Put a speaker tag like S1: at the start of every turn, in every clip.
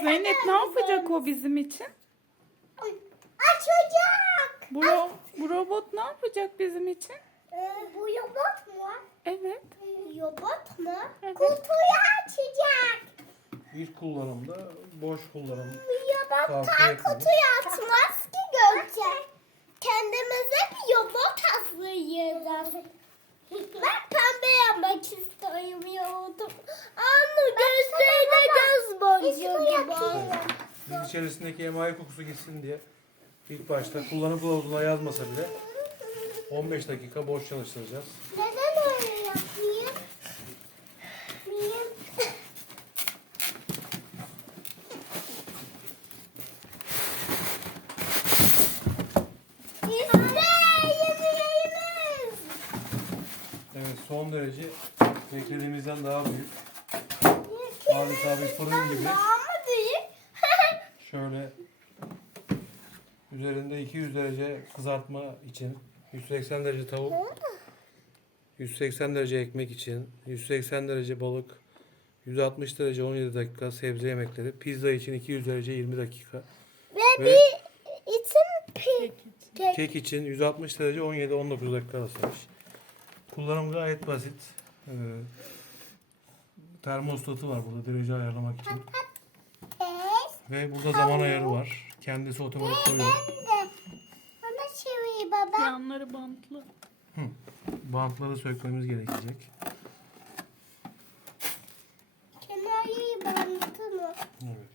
S1: Zeynep ne yapacak o bizim için?
S2: Açacak.
S1: Bu robot ne yapacak bizim için?
S2: Bu robot mu?
S1: Evet.
S2: Robot mu?
S1: Evet.
S2: Kutuyu açacak.
S3: İlk kullanımda, boş kullanım.
S2: Robotlar
S3: Tavsiye etmiyorum.
S2: kutuyu açmaz ki Gökçe. Kendimize bir robot hazırlayacağız. Ben pembe yapmak istiyorum yoğurdum. Anne gözlerine göz boncuğu gibi oldu.
S3: Biz içerisindeki emayi kokusu gitsin diye ilk başta kullanım kılavuzuna yazmasa bile 15 dakika boş çalıştıracağız.
S2: Neden öyle yapayım? Niye? İşte yemeğimiz.
S3: Evet, son derece beklediğimizden daha büyük. Adeta bir fırın gibi.
S2: Daha mı büyük?
S3: Şöyle üzerinde 200 derece kızartma için, 180 derece tavuk, 180 derece ekmek için, 180 derece balık, 160 derece 17 dakika sebze yemekleri, pizza için 200 derece 20 dakika
S2: Ve
S3: ve
S2: bir için
S3: kek için 160 derece 17-19 dakika arasıymış. Kullanım gayet basit. Termostatı var burada derece ayarlamak için. Ve burada zaman ayarı var. Kendisi otomatik kuruyor.
S2: Bana çevir baba.
S1: Yanları bantlı.
S3: Bantları sökmemiz gerekecek.
S2: Kenarıyı bantı mı?
S3: Evet.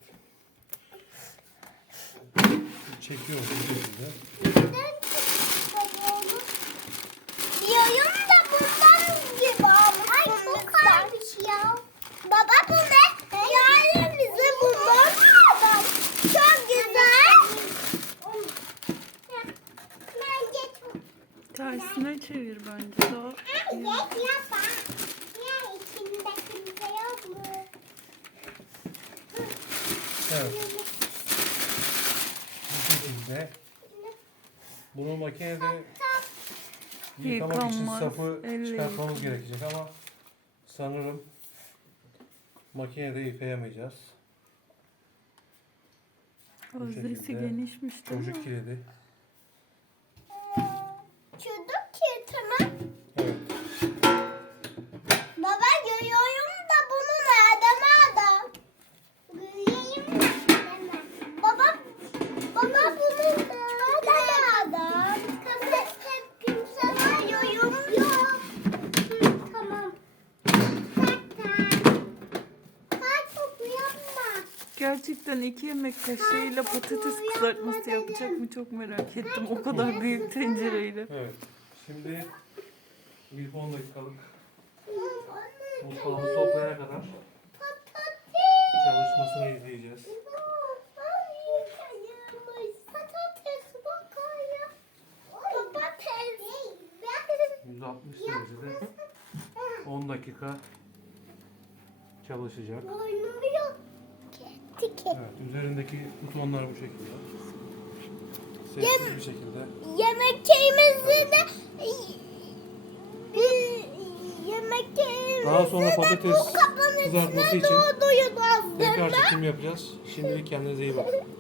S3: Çekiyor bu şekilde.
S2: Neden baba onu? Diyorum da bundan gibi almış. Ay bu kalmış ya. Baba bu ne? Yani bize bundan aldım. Çok güzel. Bence çok
S1: Tersine çevir bence. Daha
S2: güzel. Yapma. Ya içinde kimse yok mu?
S3: Evet. Bu şekilde. Bunu makinede yıkamak için
S1: Yıkanmaz,
S3: safı
S1: elle
S3: çıkartmamız gerekecek ama sanırım makinede yıkayamayacağız.
S1: Özdesi
S3: şekilde
S1: genişmiş değil mi?
S3: Çocuk kilidi.
S2: Çocuk ki tamam.
S3: Evet.
S2: Baba görüyorum da bunu nereden aldım? Göreyim mi? Baba bunu nereden aldım? Hep kimse görüyorum yok. Tamam. Tak topu yapma.
S1: Gerçekten 2 yemek kaşığıyla patates kızartması yapacak mı çok merak ettim. O kadar büyük tencereyle.
S3: Evet. Şimdi ilk 10 dakikalık mutfağımız toplayana kadar çalışmasını izleyeceğiz.
S2: Patates bakaya. Patates.
S3: 160 derecede 10 dakika çalışacak.
S2: Oynuyor.
S3: Evet, üzerindeki butonlar bu şekilde. Sessiz bir şekilde.
S2: Yemeklerimizi de yemeklerimizi
S3: Daha sonra
S2: de
S3: patates
S2: bu kabın
S3: kızartması
S2: içine
S3: için
S2: dolduracağız.
S3: tekrar çekim yapacağız. Şimdilik kendinize iyi bakın.